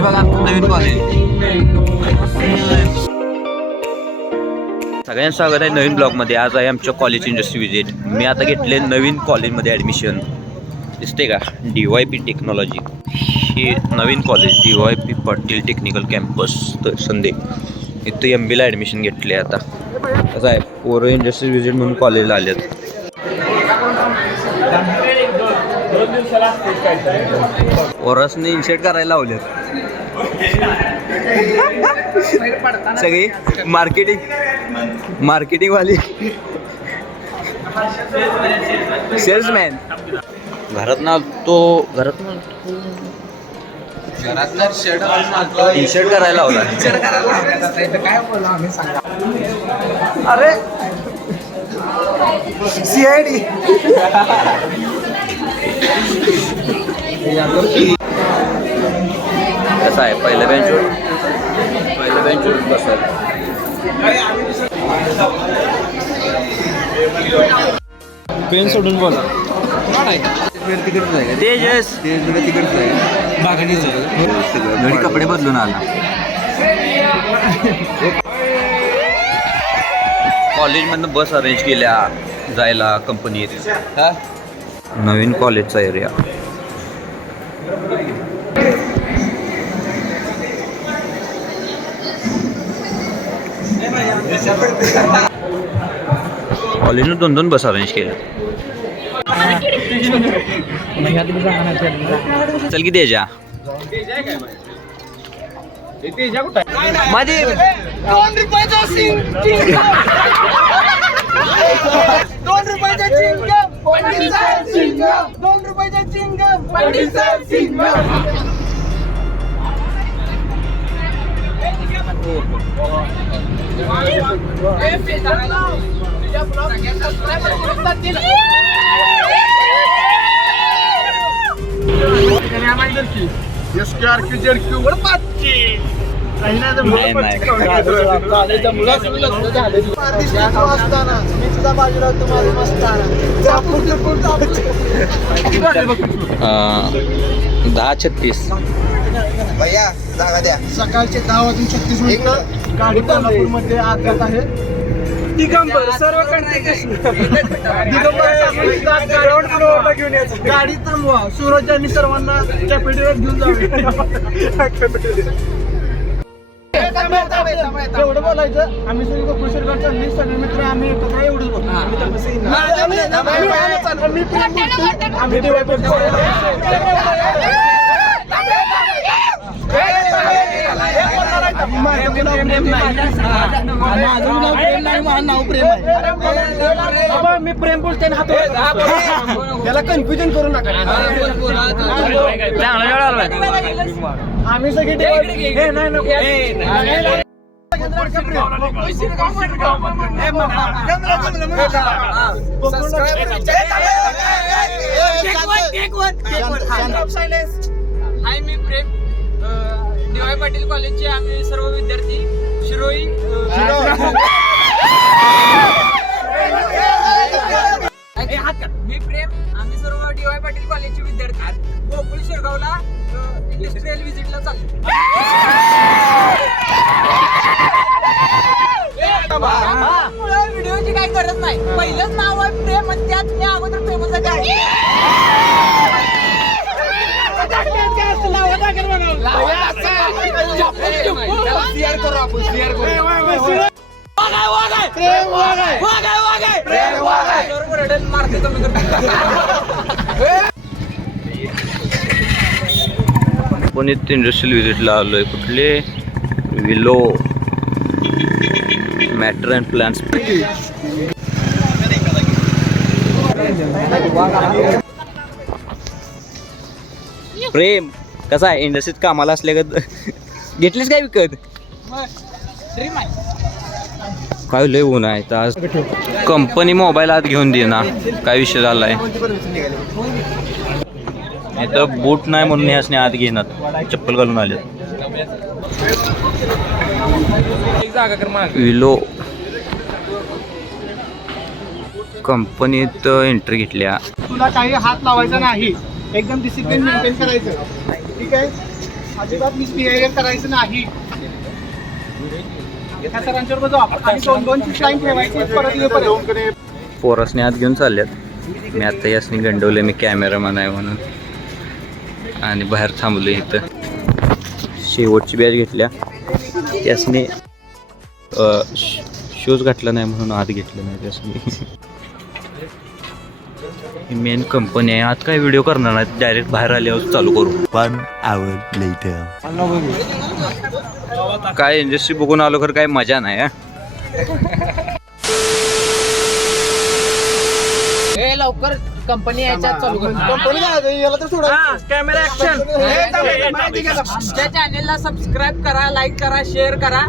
हे बघा नवीन कॉलेज. सगळ्यांचं स्वागत आहे नवीन ब्लॉगमध्ये. आज आहे आमच्या कॉलेज इंडस्ट्री विजिट. मी आता घेतले नवीन कॉलेजमध्ये ॲडमिशन. दिसते का DYP टेक्नॉलॉजी. हे नवीन college DYP Patil technical campus तर संदे. इथं MBला ॲडमिशन घेतले. आता कसं आहे पोरं इंडस्ट्री विजिट म्हणून कॉलेजला आलेत. पोरासने इन्शर्ट करायला लावलेत सगळी मार्केटिंगवाली सेल्समॅन. घरात इन्शर्ट करायला लावला. अरे CID कसं आहे पहिल्या बेंचवर बसत. पेन सोडून बोला. तिकडच आहे तेजस तिकडच आहे घरी कपडे बदलून आला. कॉलेजमधनं बस अरेंज केल्या जायला कंपनीत. नवीन कॉलेजचा एरिया. कॉलेजनं 2 बस अरेंज केल्या. चल की तेजा माझी 2 रुपयाचा चिंगम 2 रुपयाचा चिंगम. दहा 36 भैया जागा द्या. सकाळचे 10:36 गाडी कोल्हापूरमध्ये आत जात आहे. दिगंबर सर्व गाडी थांबवा. सूरज यांनी सर्वांना कॅफेटेरियात घेऊन जावे. एवढं बोलायचं. आम्ही सगळे गोकुळशेरगावचे मी सगळे मित्र आम्ही एकत्र एवढंच बोलतो. आम्ही मी प्रेम बोलते ना. त्याला कन्फ्युजन करू नका. आम्ही सगळे हाय मी प्रेम DY पाटील कॉलेजचे आम्ही सर्व विद्यार्थी शिरोई. मी प्रेम आम्ही सर्व DY पाटील कॉलेजचे विद्यार्थी गोकुळ शिरगावला इंडस्ट्रियल व्हिजिटला चाललो. व्हिडिओची काही गरज नाही. पहिलंच नाव आहे प्रेम आणि त्यात मी अगोदर प्रेमासाठी पुण्यात इंडस्ट्रियल व्हिजिटला आलोय. कुठले विलो मॅटर अँड प्लॅन्स. प्रेम कसा आहे इंडस्ट्रीत कामाला असल्या का घेतलीस काय विकत. काय लय ऊन आहे तर आज कंपनी मोबाईल आत घेऊन दे ना. काय विषय झालाय इथं बूट नाही म्हणून ह्यासने आत घेणार चप्पल घालून आले. विलो कंपनीत एंट्री घेतल्या. तुला काही हात लावायचा नाही. एकदम डिसिप्लिन मेंटेन करायचं. ठीक आहे. अजिबात मिसबिहेवियर करायचं नाही. त्या सरांच्यावर जाऊ आपण आणि 2-2 ची लाईन ठेवायची परत येईपर्यंत. पोरासने आत घेऊन चालल्यात. मी आता यासनी गंडवले, मी कॅमेरामॅन आहे म्हणून आणि बाहेर थांबलो इथं. शेवटची बॅच घेतल्या त्यासनी शूज घातला नाही म्हणून आत घेतलं नाही त्यासनी. मेन कंपनी आहे. आत काय व्हिडिओ करणार नाही, डायरेक्ट बाहेर आल्यावर चालू करू. 1 hour later. काय इंडस्ट्री बघून आलो खरं काय मजा नाही हा. लवकर कंपनी याच्यात चालू कर. कंपनी याला तर सोडा. Camera action. आमच्या चॅनेलला सबस्क्राईब करा, लाईक करा, शेअर करा